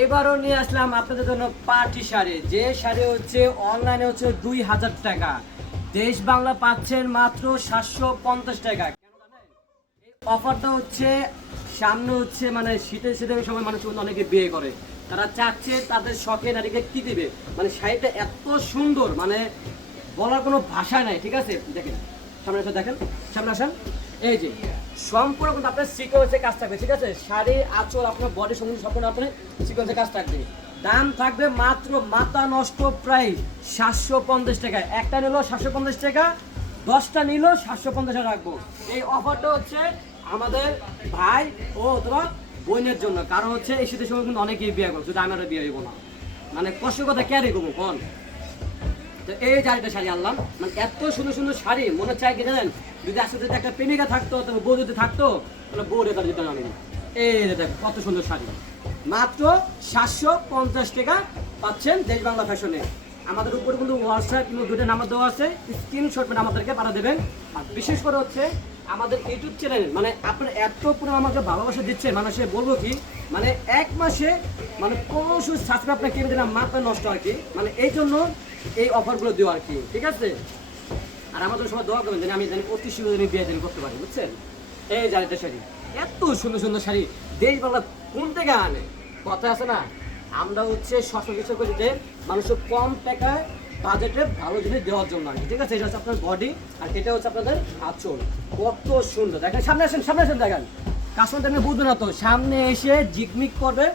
এবারও নিয়ে আসলাম আপনাদের জন্য পার্টি শাড়ি, যে শাড়ি হচ্ছে অনলাইনে হচ্ছে 2000 টাকা, দেশ বাংলা পাচ্ছেন মাত্র 750 টাকা। কেন জানেন? এই অফারটা হচ্ছে সামনে হচ্ছে মানে শীতের সময় মানুষ কিন্তু অনেকে বিয়ে করে, তারা চাচ্ছে তাদের শখে নারীকে কি দিবে, মানে শাড়িটা এত সুন্দর মানে বলার কোনো ভাষা নাই। ঠিক আছে, দেখেন সামনে আসেন, দেখেন সামনে আসেন। এই যে সম্পূর্ণ কিন্তু আপনার সিকোয়েন্সের কাজ থাকবে। ঠিক আছে, শাড়ি আঁচল আপনার বডি সম্পূর্ণ সম্পূর্ণ আপনার সিকোয়েন্সের কাজ থাকবে। দাম থাকবে মাত্র মাথা নষ্ট প্রায় 750 টাকা। একটা নিল 750 টাকা, 10টা নিল 750 টাকা রাখবো। এই অফারটা হচ্ছে আমাদের ভাই ও অথবা বোনের জন্য, কারণ হচ্ছে এই শীতের সময় কিন্তু অনেকেই বিয়ে করবে, শুধু আমারও বিয়ে হইব না, মানে কষ্ট কথা ক্যারি করবো কোন। তো এই শাড়িটা শাড়ি আনলাম, মানে এত সুন্দর সুন্দর শাড়ি মনে চাই কি জানেন, যদি আসলে যদি একটা প্রেমিকা থাকতো তবে বউ যদি থাকতো তাহলে বউ রেখা দিতাম আমি। এই দেখ কত সুন্দর শাড়ি, মাত্র 750 টাকা পাচ্ছেন দেশ বাংলা ফ্যাশনে। আমাদের উপরে কিন্তু হোয়াটসঅ্যাপ কিন্তু দুটো নাম্বার দেওয়া আছে, স্ক্রিনশট করে আমাদেরকে পাঠা দেবেন। আর বিশেষ করে হচ্ছে আমাদের ইউটিউব চ্যানেল, মানে আপনার এত পুরো আমাকে ভালোবাসা দিচ্ছে, মানুষে বলবো কি মানে এক মাসে মানে 1500 সাবস্ক্রাইব আপনার কিনে দিলাম, মাথা নষ্ট আর কি, মানে এই জন্য এই অফারগুলো দেওয়া আর কি। ঠিক আছে, আর আমাদের সবাই দোয়া করবেন যেন আমি জানি অতি শীঘ্র বিয়ে দিন করতে পারি, বুঝছেন। এই জারিটা শাড়ি, এত সুন্দর সুন্দর শাড়ি দেশ বাংলা কোন থেকে আনে, কথা আছে না, আমরা হচ্ছে সচরাচর করে দিতে মানুষের কম টাকায় বাজেটে ভালো জিনিস দেওয়ার জন্য আর কি। ঠিক আছে, এটা হচ্ছে আপনার বডি আর এটা হচ্ছে আপনাদের আঁচল, কত সুন্দর। দেখেন সামনে আসেন দেখেন, কাস্টমার আপনি বুঝবে না তো, সামনে এসে জিকমিক করবে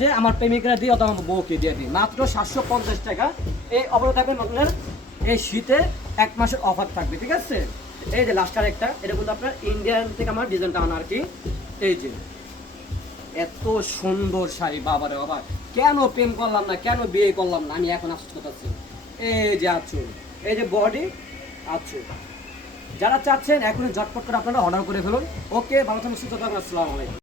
যে আমার প্রেমিকরা দিয়ে অথবা আমার বউকে দিয়ে দিই, মাত্র 750 টাকা। এই অফার থাকবে আপনার এই শীতে 1 মাসের অফার থাকবে। ঠিক আছে, এই যে লাস্ট আর একটা, এটা কিন্তু আপনার ইন্ডিয়ান থেকে আমার ডিজাইনটা আনা আর কি। এই যে এত সুন্দর শাড়ি, বাবারে বাবা, কেন প্রেম করলাম না, কেন বিয়ে করলাম না, আমি এখন আফসোস করতেছি। এই যে আঁচল, এই যে বডি আঁচল, যারা চাচ্ছেন এখনই ঝটপট করে আপনারা অর্ডার করে ফেলুন। ওকে, ভালো থাকুন, সুস্থ থাকুন, আসসালামু আলাইকুম।